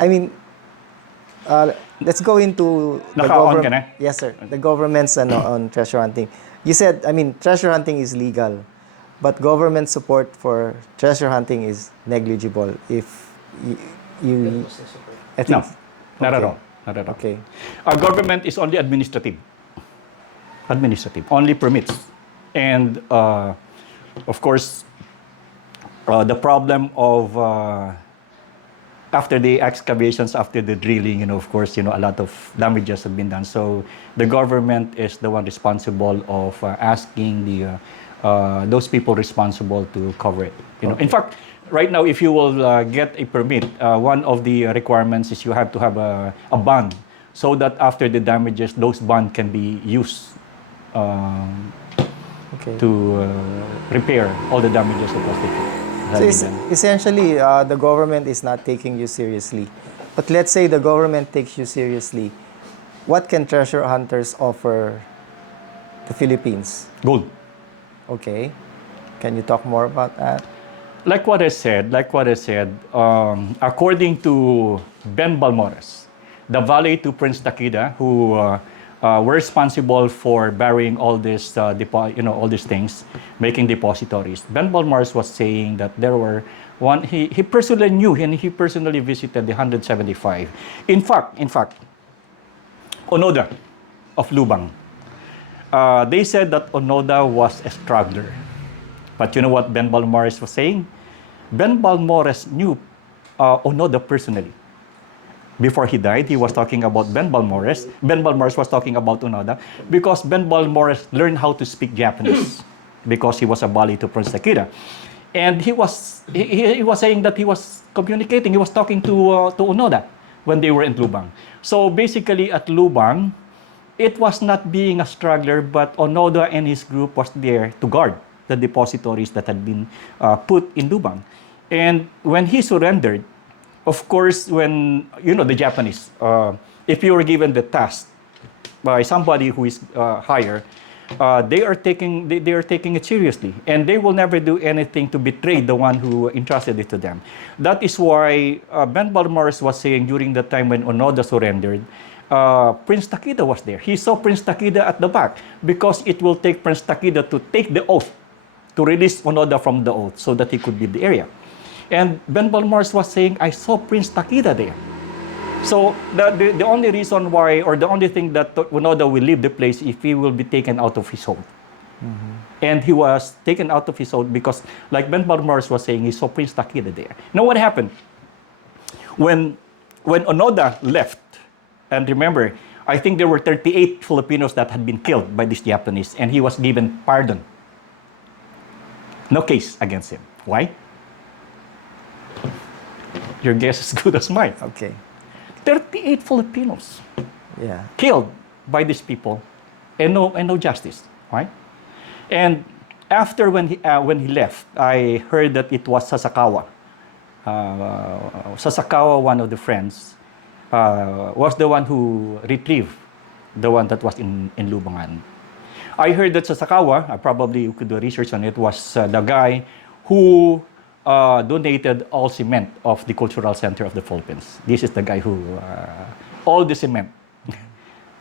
I mean, let's go into the Naka-on ka na? Yes, sir. The government's on treasure hunting. You said, I mean, treasure hunting is legal, but government support for treasure hunting is negligible. If you I think, No, not at okay. all. Not at all. Okay. Our government is only administrative. Administrative. Only permits. And, of course, the problem of after the excavations, after the drilling, of course, a lot of damages have been done. So the government is the one responsible of asking those people responsible to cover it. Okay. In fact, right now, if you will get a permit, one of the requirements is you have to have a bond, so that after the damages, those bonds can be used Okay. to repair all the damages that was taken. So essentially, the government is not taking you seriously. But let's say the government takes you seriously. What can treasure hunters offer the Philippines? Gold. Okay. Can you talk more about that? Like what I said, according to Ben Balmores, the valet to Prince Takida, who were responsible for burying all this, all these things, making depositories. Ben Balmores was saying that there were he personally knew and he personally visited the 175. In fact, Onoda of Lubang. They said that Onoda was a struggler. But you know what Ben Balmores was saying? Ben Balmores knew Onoda personally. Before he died, he was talking about Ben Balmores. Ben Balmores was talking about Onoda because Ben Balmores learned how to speak Japanese because he was a valet to Prince Takeda. And he was saying that he was communicating, he was talking to Onoda when they were in Lubang. So basically at Lubang, it was not being a struggler, but Onoda and his group was there to guard the depositories that had been put in Lubang. And when he surrendered, of course, when, the Japanese, if you were given the task by somebody who is higher, they are taking it seriously, and they will never do anything to betray the one who entrusted it to them. That is why Ben Balmores was saying during the time when Onoda surrendered, Prince Takeda was there. He saw Prince Takeda at the back because it will take Prince Takeda to take the oath to release Onoda from the oath so that he could leave the area. And Ben Balmores was saying, I saw Prince Takeda there. So the only reason why, or the only thing that Onoda will leave the place if he will be taken out of his oath. Mm-hmm. And he was taken out of his oath because, like Ben Balmores was saying, he saw Prince Takeda there. Now what happened? When Onoda left, and remember, I think there were 38 Filipinos that had been killed by these Japanese, and he was given pardon. No case against him. Why? Your guess is as good as mine. Okay. 38 Filipinos killed by these people, and no justice, right? And after when he left, I heard that it was Sasakawa. Sasakawa, one of the friends, was the one who retrieved the one that was in Lubangan. I heard that Sasakawa, probably you could do research on it, was the guy who donated all cement of the cultural center of the Philippines. This is the guy who, all the cement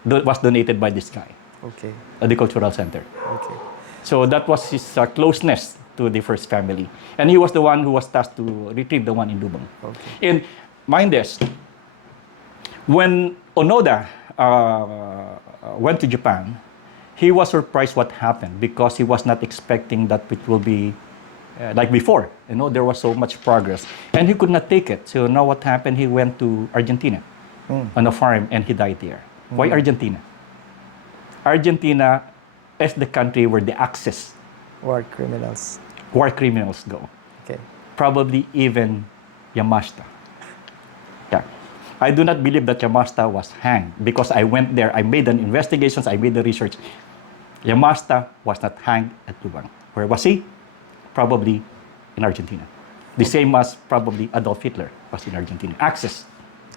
was donated by this guy. Okay. At the cultural center. Okay. So that was his closeness to the first family. And he was the one who was tasked to retrieve the one in Lubang. Okay. And mind this, when Onoda went to Japan, he was surprised what happened because he was not expecting that it will be like before. There was so much progress. And he could not take it. So now what happened, he went to Argentina on a farm and he died there. Why Argentina? Argentina is the country where the Axis war criminals go. Okay. Probably even Yamashita. Yeah. I do not believe that Yamashita was hanged because I went there, I made an investigations, I made the research. Yamashita was not hanged at Lubang. Where was he? Probably in Argentina. The same as probably Adolf Hitler was in Argentina. Axis.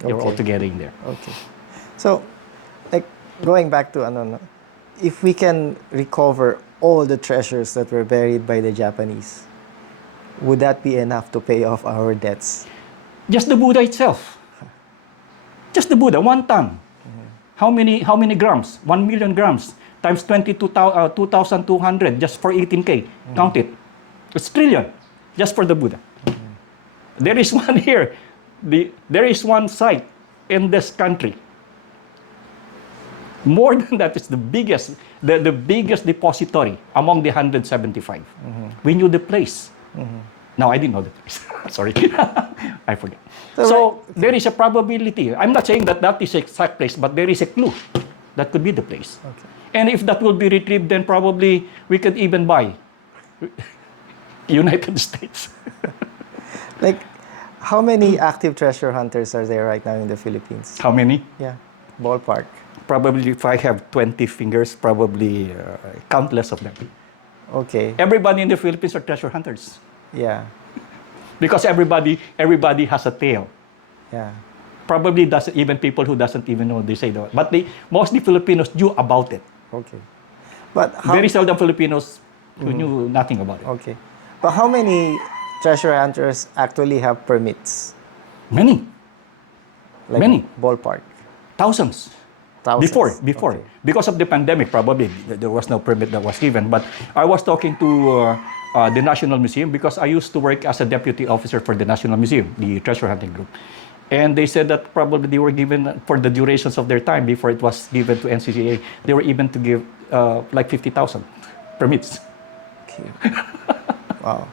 They were all together in there. Okay. So, like, going back to if we can recover all the treasures that were buried by the Japanese, would that be enough to pay off our debts? Just the Buddha itself. the Buddha? 1 ton. How many grams? 1 million grams times 2,200 just for 18K. Count it. It's trillion just for the Buddha. There is one here. There is one site in this country. More than that, it's the biggest depository among the 175. We knew the place. No, I didn't know the place. Sorry. I forget. So there is a probability. I'm not saying that that is the exact place, but there is a clue that could be the place. Okay. And if that will be retrieved, then probably we could even buy United States. Like, how many active treasure hunters are there right now in the Philippines? How many? Yeah, ballpark. Probably if I have 20 fingers, probably countless of them. Okay. Everybody in the Philippines are treasure hunters. Yeah. Because everybody has a tale. Yeah. Probably doesn't even people who doesn't even know they say that. But mostly Filipinos knew about it. Okay. But how, Very seldom Filipinos who knew nothing about it. okay. But how many treasure hunters actually have permits? Many. Like Many. ballpark. Thousands. Thousands. Before. Okay. Because of the pandemic, probably there was no permit that was given. But I was talking to the National Museum because I used to work as a deputy officer for the National Museum, the treasure hunting group. And they said that probably they were given, for the durations of their time before it was given to NCCA, they were even to give like 50,000 permits. Okay. Wow.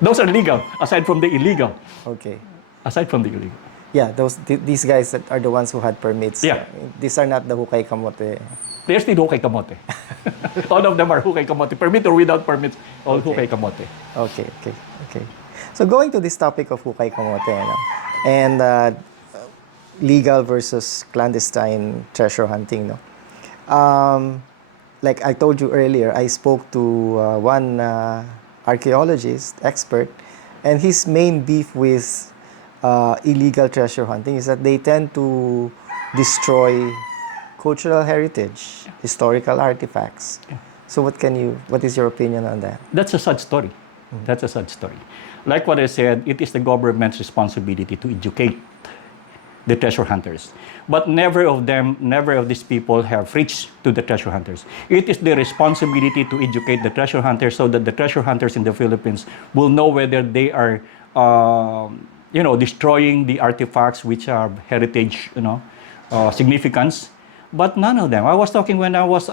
Those are legal, aside from the illegal. Okay. Aside from the illegal. Yeah, these guys that are the ones who had permits. Yeah. These are not the hukay kamote. They're still hukay kamote. All of them are hukay kamote. Permit or without permit, all Okay. hukay kamote. Okay. So going to this topic of hukay kamote, and legal versus clandestine treasure hunting, no? Like I told you earlier, I spoke to one archaeologist expert, and his main beef with illegal treasure hunting is that they tend to destroy cultural heritage, historical artifacts. So what is your opinion on that? That's a sad story. That's a sad story. Like what I said, it is the government's responsibility to educate the treasure hunters. But never of these people have reached to the treasure hunters. It is the responsibility to educate the treasure hunters so that the treasure hunters in the Philippines will know whether they are, destroying the artifacts which are heritage, significance. But none of them. I was talking when I was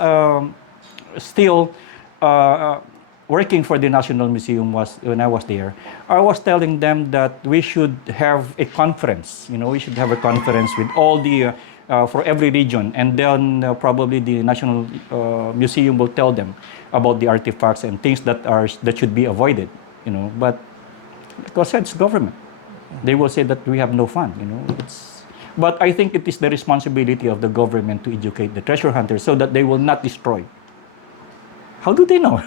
still working for the National Museum when I was there. I was telling them that we should have a conference. We should have a conference with all the for every region, and then probably the National Museum will tell them about the artifacts and things that should be avoided. But because it's government, they will say that we have no fun. But I think it is the responsibility of the government to educate the treasure hunters so that they will not destroy. How do they know?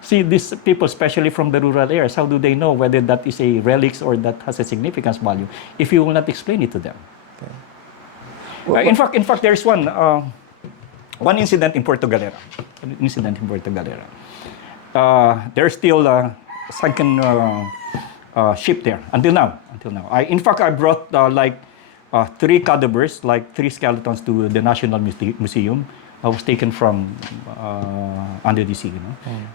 See, these people, especially from the rural areas, how do they know whether that is a relic or that has a significance value if you will not explain it to them? Okay. In fact, there's one incident in Puerto Galera. There's still a sunken ship there until now. In fact, I brought 3 cadavers, like 3 skeletons to the National Museum. I was taken from under the sea,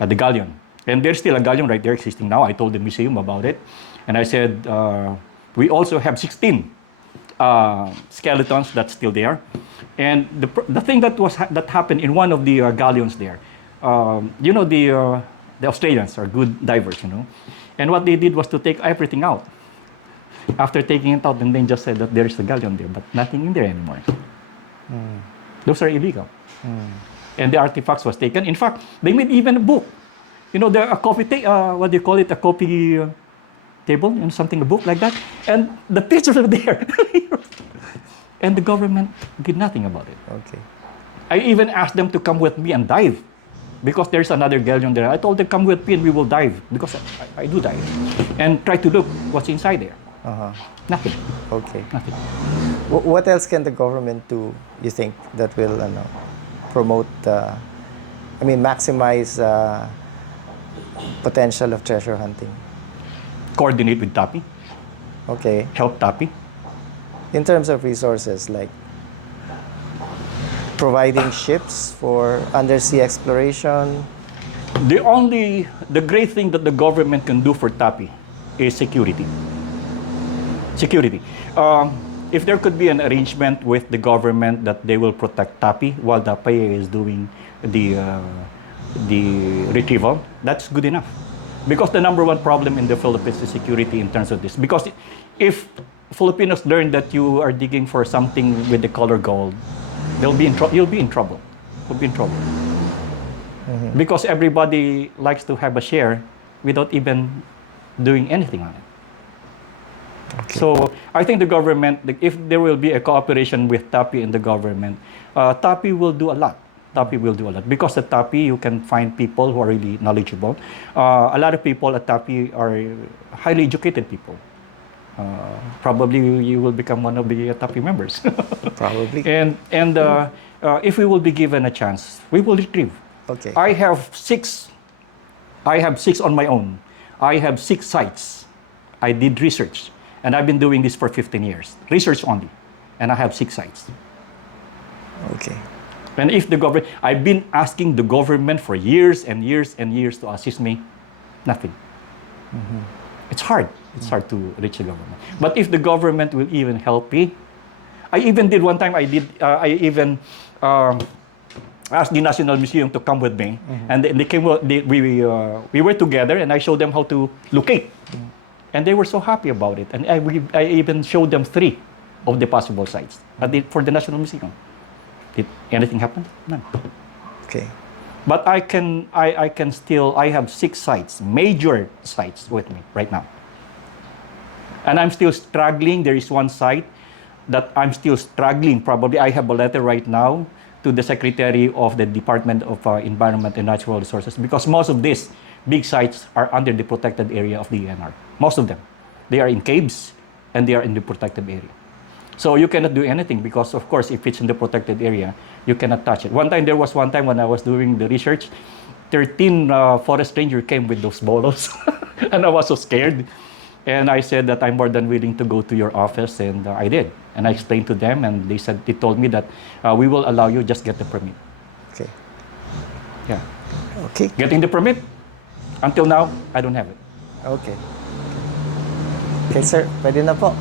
at the galleon. And there's still a galleon right there existing now. I told the museum about it. And I said, we also have 16 skeletons that's still there. And the thing that happened in one of the galleons there, the Australians are good divers, And what they did was to take everything out. After taking it out, and then just said that there is a galleon there, but nothing in there anymore. Those are illegal. And the artifacts was taken. In fact, they made even a book. A coffee what do you call it? A coffee table, something, a book like that. And the pictures are there. And the government did nothing about it. Okay. I even asked them to come with me and dive. Because there's another galleon there. I told them, come with me and we will dive. Because I do dive. And try to look what's inside there. Nothing. Okay. Nothing. What else can the government do, you think, that will promote, maximize potential of treasure hunting? Coordinate with TAPI. Okay. Help TAPI. in terms of resources, like providing ships for undersea exploration? The great thing that the government can do for TAPI is security. Security. If there could be an arrangement with the government that they will protect TAPI while the PAE is doing the retrieval, that's good enough. Because the number one problem in the Philippines is security in terms of this. Because if Filipinos learn that you are digging for something with the color gold, you'll be in trouble. You'll be in trouble. Because everybody likes to have a share without even doing anything on it. Okay. So I think the government, if there will be a cooperation with TAPI and the government, TAPI will do a lot. TAPI will do a lot. Because at TAPI, you can find people who are really knowledgeable. A lot of people at TAPI are highly educated people. Probably you will become one of the TAPI members. Probably. And if we will be given a chance, we will retrieve. Okay. I have six on my own. I have 6 sites. I did research. And I've been doing this for 15 years. Research only. And I have 6 sites. Okay. And if the government, I've been asking the government for years and years and years to assist me. Nothing. It's hard. It's hard to reach the government. But if the government will even help me, I even did one time, I even asked the National Museum to come with me. And they came, we were together and I showed them how to locate. And they were so happy about it. And I even showed them 3 of the possible sites for the National Museum. Did anything happen? None. Okay. But I have 6 sites, major sites with me right now. And I'm still struggling. There is one site that I'm still struggling. Probably I have a letter right now to the Secretary of the Department of Environment and Natural Resources, because most of these big sites are under the protected area of the ENR. Most of them. They are in caves and they are in the protected area. So you cannot do anything because, of course, if it's in the protected area, you cannot touch it. There was one time when I was doing the research, 13 forest rangers came with those bolos. And I was so scared. And I said that I'm more than willing to go to your office, and I did. And I explained to them, and they told me that we will allow you, just get the permit. Okay. Yeah. Okay. Getting the permit, until now, I don't have it. Okay. Okay, sir. Pwede na po.